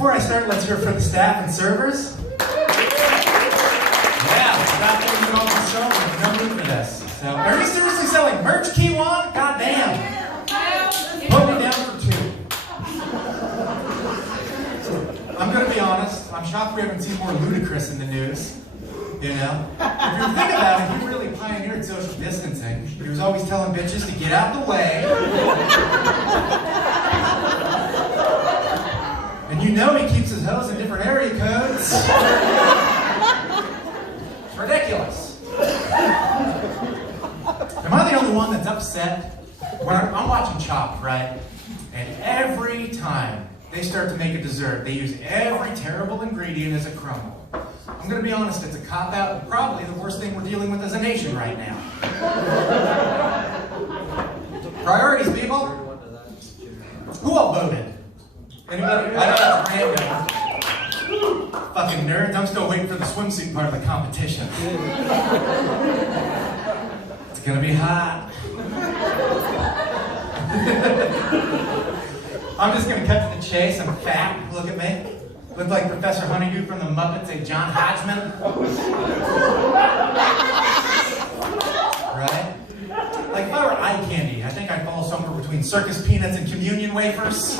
before I start, let's hear from the staff and servers. Yeah, stop thinking all the show. There's no need for this. So, are we seriously selling merch, Kiwan? God damn. Put me down for 2. I'm going to be honest. I'm shocked we haven't seen more ludicrous in the news. You know? If you think about it, he really pioneered social distancing. He was always telling bitches to get out the way. And you know he keeps his hoes in different area codes. It's ridiculous. Am I the only one that's upset? When I'm watching Chopped, right? And every time they start to make a dessert, they use every terrible ingredient as a crumble. I'm going to be honest, it's a cop-out and probably the worst thing we're dealing with as a nation right now. Priorities, people. Who all voted? Anybody? I know that's random. Fucking nerds. I'm still waiting for the swimsuit part of the competition. It's going to be hot. I'm just going to cut to the chase. I'm fat. Look at me. Look like Professor Honeydew from the Muppets and John Hodgman. Right? Like if I were eye candy, I think I'd fall somewhere between circus peanuts and communion wafers.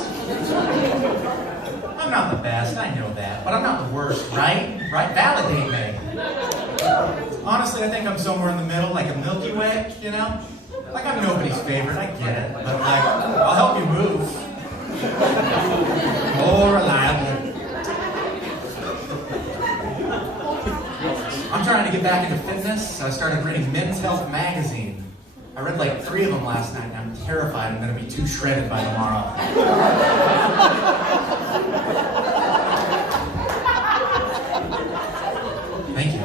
I'm not the best, I know that, but I'm not the worst, right? Right? Validate me. Honestly, I think I'm somewhere in the middle, like a Milky Way, you know? Like I'm nobody's favorite, I get it, but like, I'll help you move. More reliable. I'm trying to get back into fitness, so I started reading Men's Health magazine. I read like 3 of them last night, and I'm terrified I'm going to be too shredded by tomorrow. Thank you.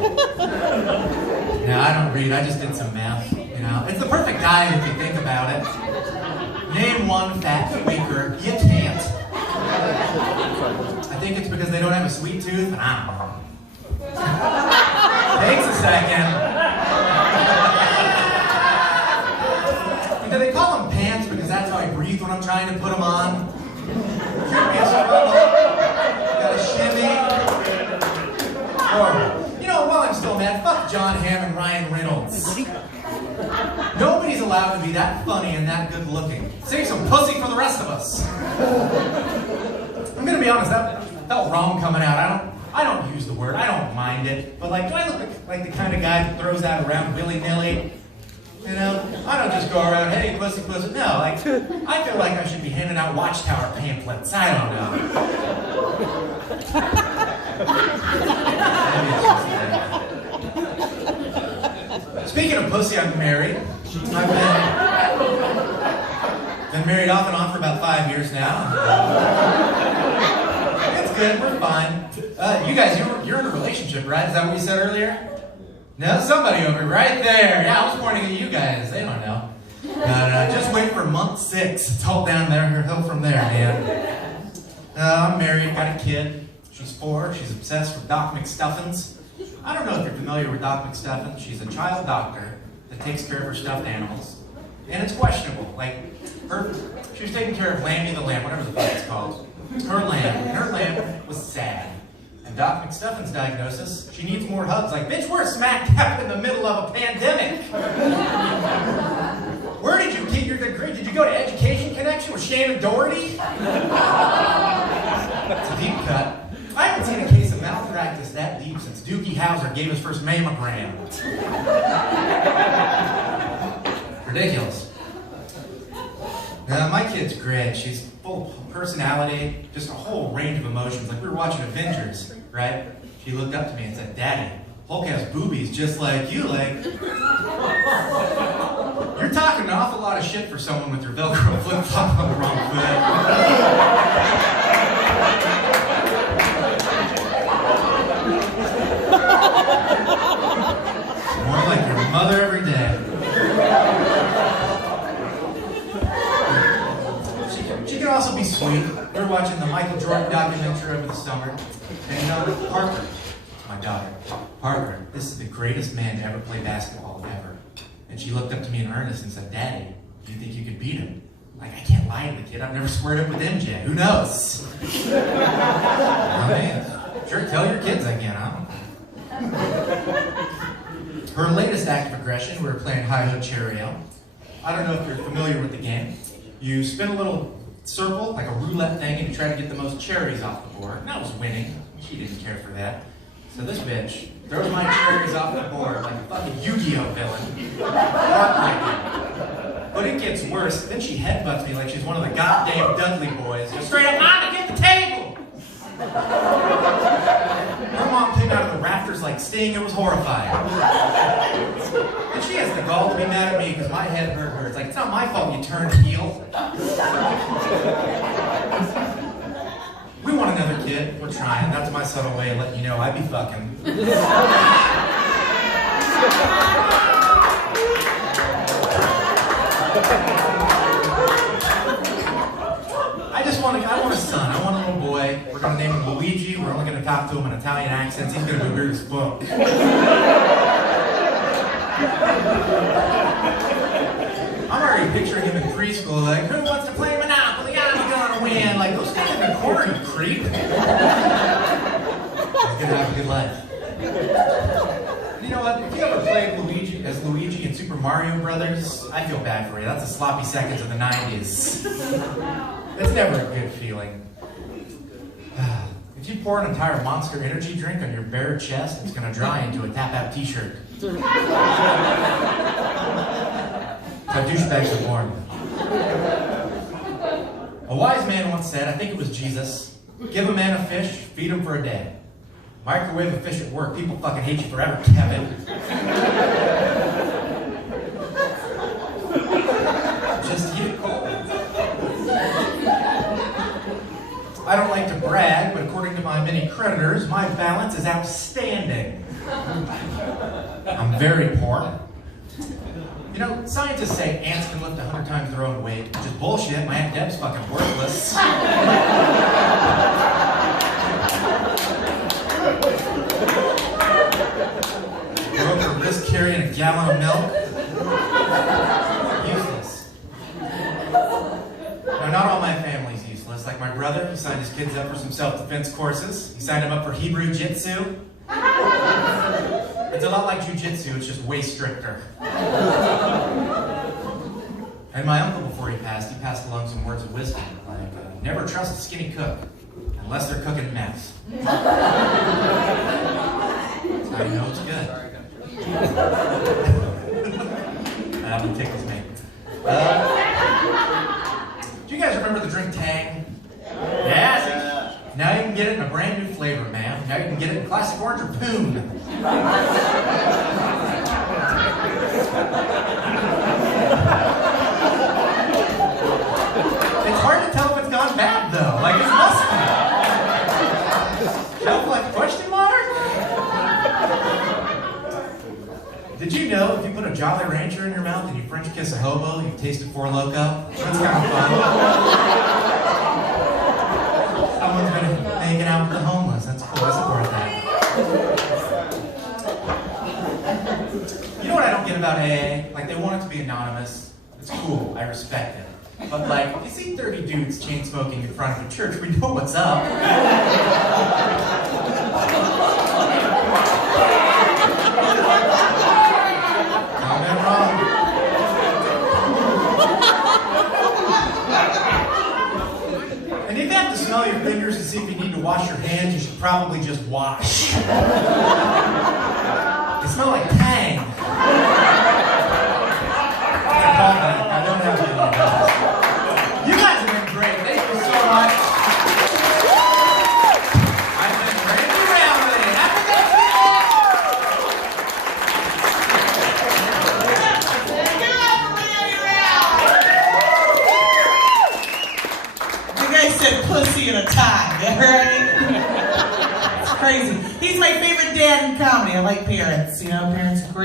No, I don't read, I just did some math, you know. It's the perfect diet if you think about it. Name one fat tweaker, you can't. I think it's because they don't have a sweet tooth, and I don't know. Takes a second. And do they call them pants because that's how I breathe when I'm trying to put them on? Should be a struggle. Got a shimmy. Or, you know, while I'm still mad, fuck John Hamm and Ryan Reynolds. Nobody's allowed to be that funny and that good looking. Save some pussy for the rest of us. I'm gonna be honest, that felt wrong coming out. I don't use the word, I don't mind it, but like, do I look like the kind of guy that throws that around willy-nilly? You know, I don't just go around, hey, pussy, pussy. No, like, I feel like I should be handing out Watchtower pamphlets. I don't know. Speaking of pussy, I'm married. I've been married off and on for about 5 years now. It's good, we're fine. You guys, you're in a relationship, right? Is that what you said earlier? No, somebody over right there. Yeah, I was pointing at you guys. They don't know. No, just wait for month 6. It's all down there, hill from there, man. I'm married, got a kid. She's 4. She's obsessed with Doc McStuffins. I don't know if you're familiar with Doc McStuffins. She's a child doctor that takes care of her stuffed animals. And it's questionable. Like, she was taking care of Lammy the lamb, whatever the fuck it's called. Her lamb was sad. And Doc McStuffins' diagnosis, she needs more hugs. Like, bitch, we're smack dab in the middle of a pandemic. Where did you get your degree? Did you go to Education Connection with Shannon Doherty? It's a deep cut. I haven't seen a case of malpractice that deep since Doogie Howser gave his first mammogram. Ridiculous. My kid's great. She's full of personality, just a whole range of emotions. Like we were watching Avengers, right? She looked up to me and said, "Daddy, Hulk has boobies just like you." Like, you're talking an awful lot of shit for someone with your Velcro flip-flop on the wrong foot. More like your mother every day. She can also be sweet. We were watching the Michael Jordan documentary over the summer, and you know, Parker, my daughter, Parker, this is the greatest man to ever play basketball ever. And she looked up to me in earnest and said, "Daddy, do you think you could beat him?" Like, I can't lie to the kid. I've never squared up with MJ. Who knows? I mean, sure, tell your kids I can, huh? Her latest act of aggression, we were playing high hook cherry-o. I don't know if you're familiar with the game. You spin a little circle, like a roulette thing, and you try to get the most cherries off the board. And I was winning. She didn't care for that. So this bitch throws my cherries off the board like a fucking Yu-Gi-Oh villain. But it gets worse. Then she headbutts me like she's one of the goddamn Dudley boys. Just straight up, Mama, get the table! Her mom came out of the rafters like Sting. It was horrifying. And she has the gall to be mad at me because my head hurt her. It's like, it's not my fault you turned heel. We want another kid. We're trying. That's my subtle way of letting you know I be fucking. I want a son. I want a little boy. We're going to name him Luigi. We're only going to talk to him in Italian accents. He's going to be weird as fuck. I'm already picturing him in preschool, like, who wants to play Monopoly? I'm going to win. Like, go stand in the corner, you creep. He's going to have a good life. You know what? If you ever played Luigi in Super Mario Brothers, I feel bad for you. That's the sloppy seconds of the 90s. It's never a good feeling. If you pour an entire Monster Energy drink on your bare chest, it's going to dry into a tap-out t-shirt. How douchebags are born. A wise man once said, I think it was Jesus, give a man a fish, feed him for a day. Microwave a fish at work, people fucking hate you forever, Kevin. Just eat it cold. I don't like to brag, but according to my many creditors, my balance is outstanding. I'm very poor. You know, scientists say ants can lift 100 times their own weight, which is bullshit. My Aunt Deb's fucking worthless. Broke her wrist carrying a gallon of milk. Useless. Now, not all my family's useless. Like my brother, he signed his kids up for some self-defense courses. He signed them up for Hebrew Jitsu. It's a lot like jujitsu, it's just way stricter. And my uncle, before he passed along some words of wisdom, like, never trust a skinny cook, unless they're cooking meth. That's how you know it's good. That one tickles me. Do you guys remember the drink Tang? Yeah, see? Now you can get it in a brand new flavor, man. Now you can get it in classic orange or poon. It's hard to tell if it's gone bad, though. Like, it's musky. Shelf like question mark? Did you know if you put a Jolly Rancher in your mouth and you French kiss a hobo, you tasted Four Loko? That's kind of fun. Someone's been hanging out with the homeless. That's cool. I support that. You know what I don't get about AA? Like, they want it to be anonymous. It's cool. I respect it. But, like, if you see 30 dudes chain smoking in front of a church, we know what's up. Comment wrong. And if you have to smell your fingers to see if you need to wash your hands, you should probably just wash. They smell like Tang. I don't have to do that. You guys have been great. Thank you so much. I've been Randy Rowley. Happy Thanksgiving! You guys said pussy in a tie, right? It's crazy. He's my favorite dad in comedy. I like parents. You know, parents are great.